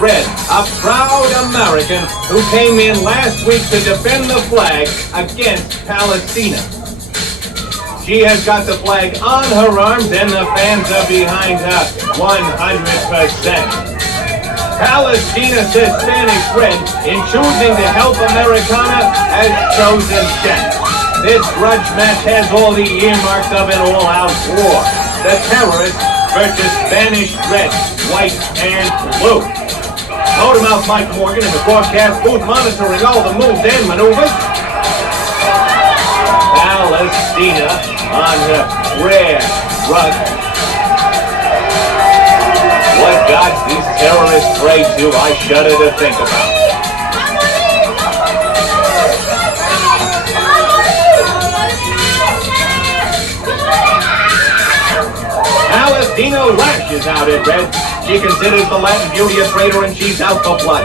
Red, a proud American who came in last week to defend the flag against Palestina. She has got the flag on her arms and the fans are behind her 100%. Palestina, says Spanish Red, in choosing to help Americana, has chosen death. This grudge match has all the earmarks of an all-out war. The terrorists versus Spanish Red, white and blue. Motormouth Mike Morgan in the broadcast booth monitoring all the moves and maneuvers. Palestina on her rare rug. What gods these terrorists pray to, I shudder to think about. Palestina lashes out at Red. She considers the Latin beauty a traitor and she's out for blood.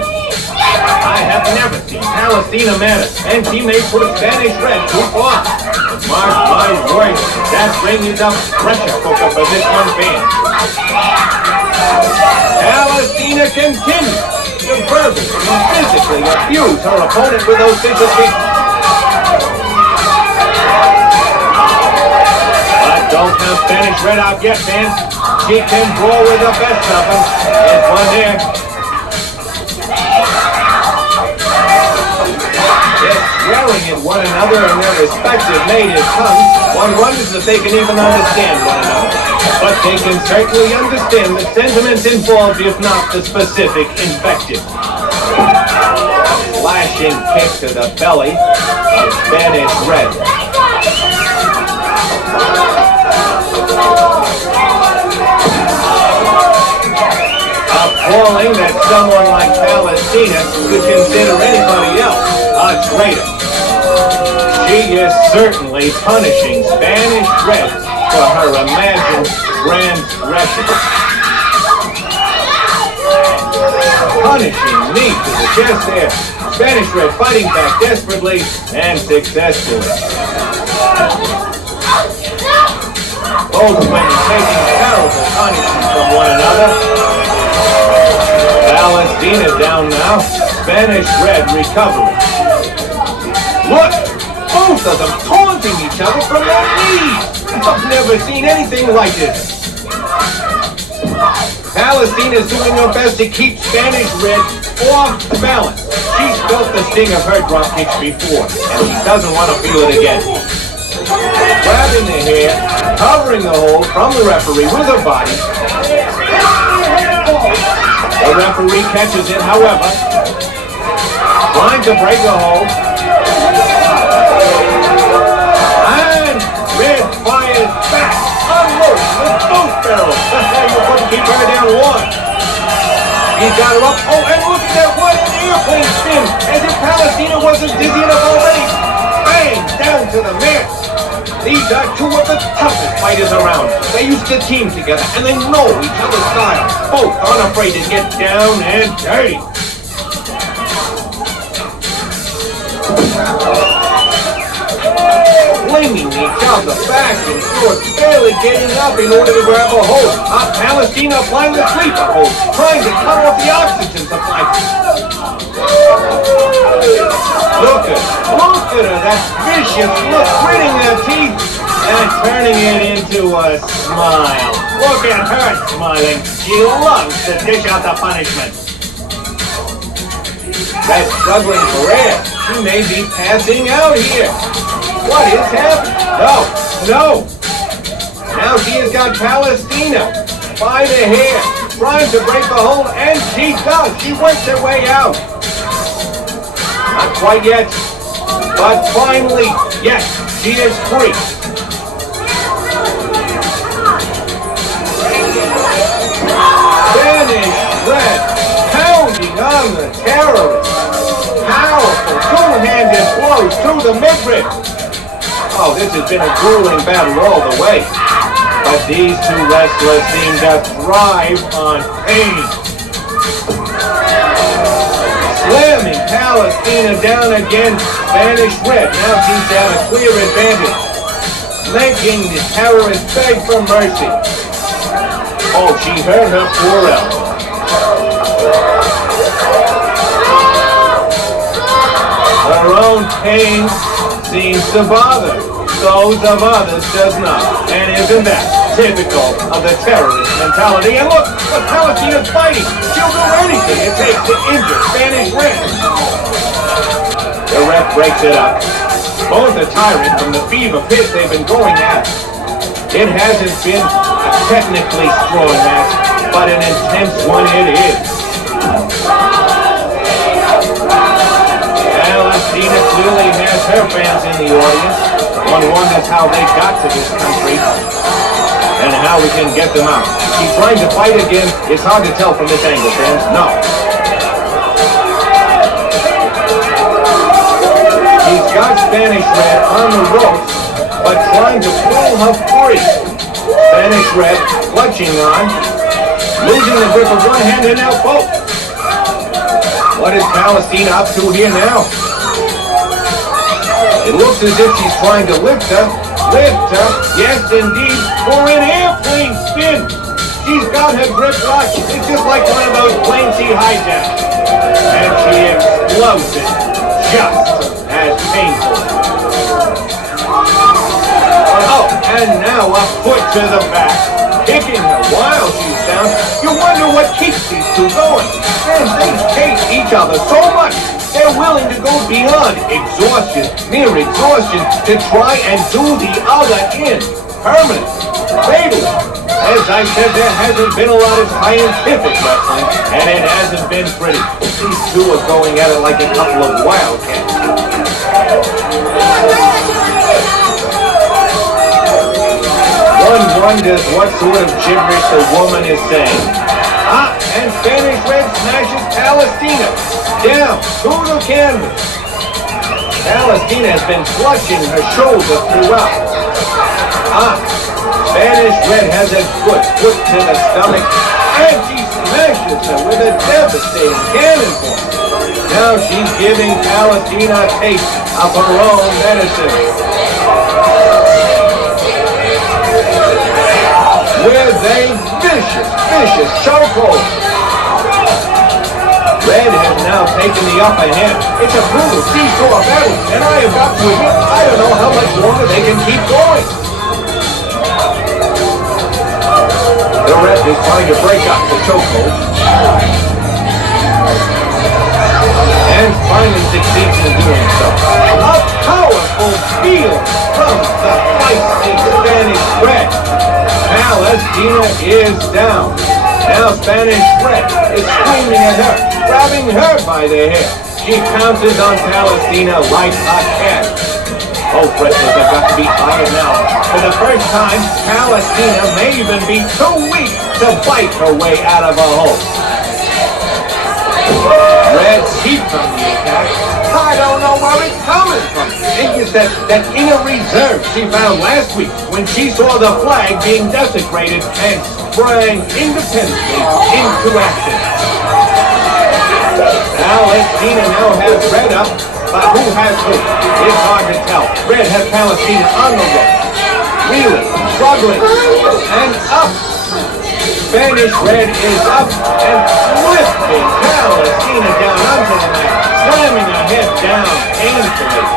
I have never seen Palestina matter, and she may put Spanish Red too far. Mark my words, that ring is a pressure cooker for this one fan. Palestina continues to verbally and physically abuse her opponent with those vicious kicks. But don't count Spanish Red out yet, man. She can brawl with the best of them. There's one there. They're swearing at one another in their respective native tongues. One wonders if they can even understand one another. But they can certainly understand the sentiments involved, if not the specific invective. Slashing kick to the belly of Spanish Red. Appalling that someone like Palestina could consider anybody else a traitor. She is certainly punishing Spanish Red for her imagined transgression. Punishing me to the chest there. Spanish Red fighting back desperately and successfully. Both women taking terrible punishment from one another. Palestina down now. Spanish Red recovering. Look! Both of them taunting each other from their knees! I've never seen anything like this. Palestina is doing her best to keep Spanish Red off balance. She's felt the sting of her drop kicks before, and she doesn't want to feel it again. Grabbing the hair, covering the hold from the referee with her body. The referee catches it, however, trying to break the hold. And Red fires back, unloading with both barrels. You couldn't keep her down one. He got her up. Oh, and look at that one airplane spin, as if Palestina wasn't dizzy enough already. Bang, down to the mat. These are two of the toughest fighters around. They used to team together, and they know each other's style. Both unafraid to get down and dirty. Flinging each other back and forth, barely getting up in order to grab a hold. Palestina applying the sleeper hold, trying to cut off the oxygen supply. Look at her, that vicious look, gritting her teeth and turning it into a smile. Look at her smiling. She loves to dish out the punishment. Red struggling for air. She may be passing out here. What is happening? No. Now she has got Palestina by the hair, trying to break the hold, and she does. She works her way out. Not quite yet, but finally, yes, she is free. Spanish Red pounding on the terrorists. Powerful two-handed blows to the midriff. Oh, this has been a grueling battle all the way. But these two wrestlers seem to thrive on pain. Slamming Palestina down again. Spanish Red now seems to have a clear advantage. Making the terrorists beg for mercy. Oh, she hurt her poor elbow. Her own pain seems to bother. Those of others does not. And isn't that typical of the terrorist mentality? And look, Palestina's fighting. She'll do anything it takes to injure Spanish Red. The ref breaks it up. Both are tiring from the fever pitch they've been going at. It hasn't been a technically strong match, but an intense one it is. Latina clearly has her fans in the audience. One wonders how they got to this country and how we can get them out. She's trying to fight again. It's hard to tell from this angle, fans. No. She's got Spanish Red on the ropes, but trying to pull her free. Spanish Red clutching on, losing the grip of one hand and now both. What is Palestina up to here now? It looks as if she's trying to lift her, yes indeed, for an airplane spin. She's got her grip locked. It's just like one of those planes she hijacked. And she explodes it, just as painful. Oh, and now a foot to the back, kicking her while she's down. You wonder what keeps these two going. And they hate each other so much. They're willing to go beyond exhaustion, mere exhaustion, to try and do the other in. Permanent. Fatal. As I said, there hasn't been a lot of scientific wrestling, and it hasn't been pretty. These two are going at it like a couple of wildcats. One wonders what sort of gibberish the woman is saying. And Spanish Red smashes Palestina down to the canvas. Palestina has been clutching her shoulder throughout. Spanish Red has a foot to the stomach, and she smashes her with a devastating cannonball. Now she's giving Palestina a taste of her own medicine. With a vicious chokehold. Red has now taken the upper hand. It's a brutal seesaw battle, and I have got to admit, I don't know how much longer they can keep going. The ref is trying to break up the chokehold. And finally succeeds in doing so. A powerful feel from the feisty Spanish Red. Palestina is down. Now Spanish Red is screaming at her, grabbing her by the hair. She pounces on Palestina like a cat. Both wrestlers have got to be tired now. For the first time, Palestina may even be too weak to fight her way out of a hole. Red keeps on the attack. I don't know where it's coming from. Maybe it's that inner reserve she found last week when she saw the flag being desecrated and sprang independently into action. Palestina now has Red up, but who has who? It's hard to tell. Red has Palestina on the rope, reeling, struggling, and up. Spanish Red is up and lifting Palestina down onto the mat, slamming her head down painfully.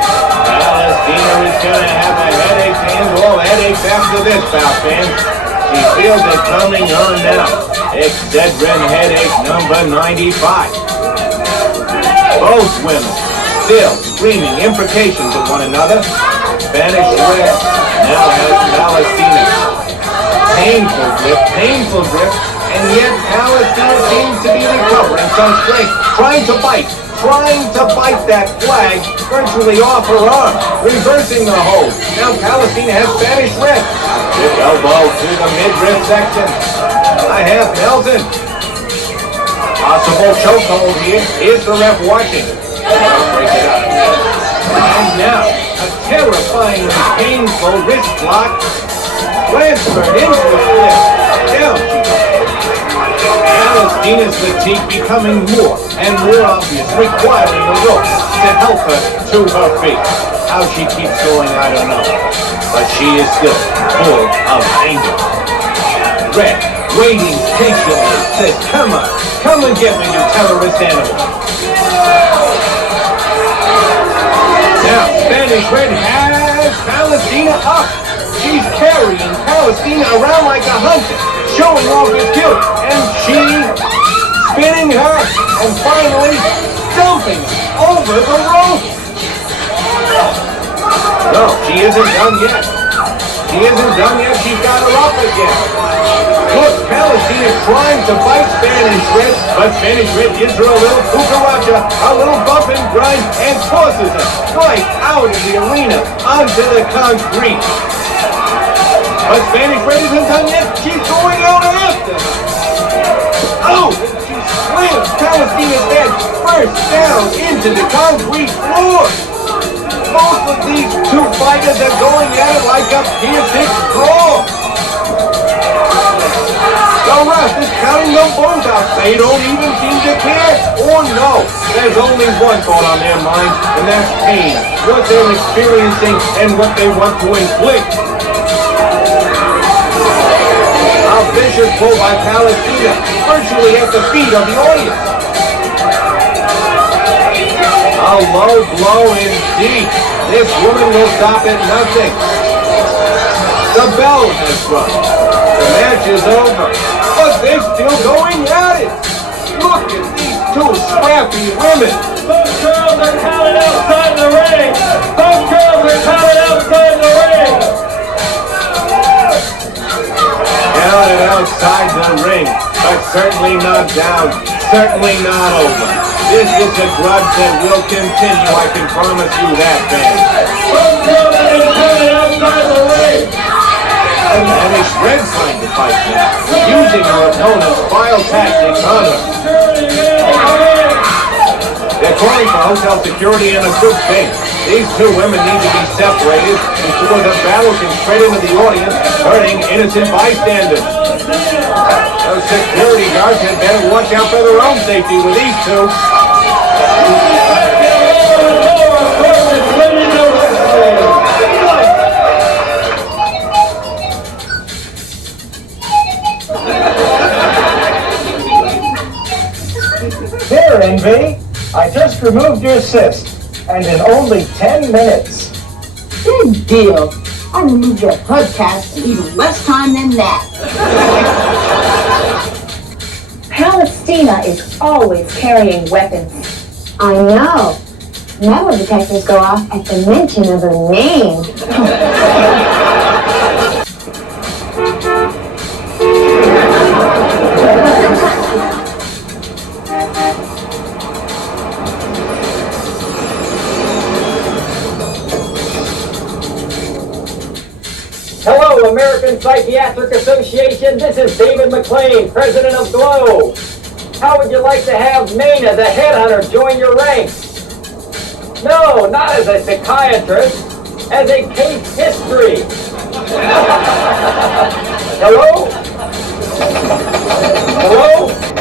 Palestina is going to have a headache and all headaches after this bout, fans. She feels it coming on now. Excedrin headache number 95. Both women still screaming imprecations at one another. Spanish Red now has Palestina. Painful grip, and yet Palestina seems to be recovering some strength, trying to bite that flag virtually off her arm, reversing the hold. Now Palestina has Spanish Red. With elbow to the midriff section. A half Nelson. Possible chokehold here. Is the ref watching? Break it up. And now, a terrifyingly painful wrist block. Transferred into a flip. Down she goes. Palestina's fatigue becoming more and more obvious, requiring the rope to help her to her feet. How she keeps going, I don't know. But she is still full of anger. Red waiting patiently, says, come and get me, you terrorist animal. Now, Spanish Red has Palestina up. She's carrying Palestina around like a hunter, showing off his kilt, and she spinning her, and finally dumping over the rope. No, she isn't done yet. She isn't done yet. She's got her up again. Look, Palestina trying to fight Spanish Red, but Spanish Red gives her a little cucaracha, a little bump and grind, and tosses her right out of the arena onto the concrete. But Spanish Red isn't done yet. She's going out after her. Oh, she slams Palestina's head first down into the concrete floor. Both of these two fighters are going at it like a piercing straw. The ref is counting them both out. They don't even seem to care. Or no, there's only one thought on their minds, and that's pain. What they're experiencing and what they want to inflict. A vicious pull by Palestina, virtually at the feet of the audience. A low blow indeed. This woman will stop at nothing. The bell has rung. The match is over. But they're still going at it. Look at these two scrappy women. Both girls are counted outside the ring. Both girls are counted outside the ring. Counted outside the ring, but certainly not down. Certainly not over. This is a grudge that will continue, I can promise you that, man. Both girls are counted outside the ring. And it's Red trying to fight now, using her opponent's vile tactics on her. They're calling for hotel security and a good thing. These two women need to be separated before the battle can spread into the audience, hurting innocent bystanders. Those security guards had better watch out for their own safety with these two. Here, Envy, I just removed your cyst, and in only 10 minutes. Big deal. I removed your podcast in even less time than that. Palestina is always carrying weapons. I know. Metal detectors go off at the mention of her name. Hello, American Psychiatric Association. This is David McLean, president of GLOW. How would you like to have Maina, the headhunter, join your ranks? No, not as a psychiatrist, as a case history. Hello? Hello?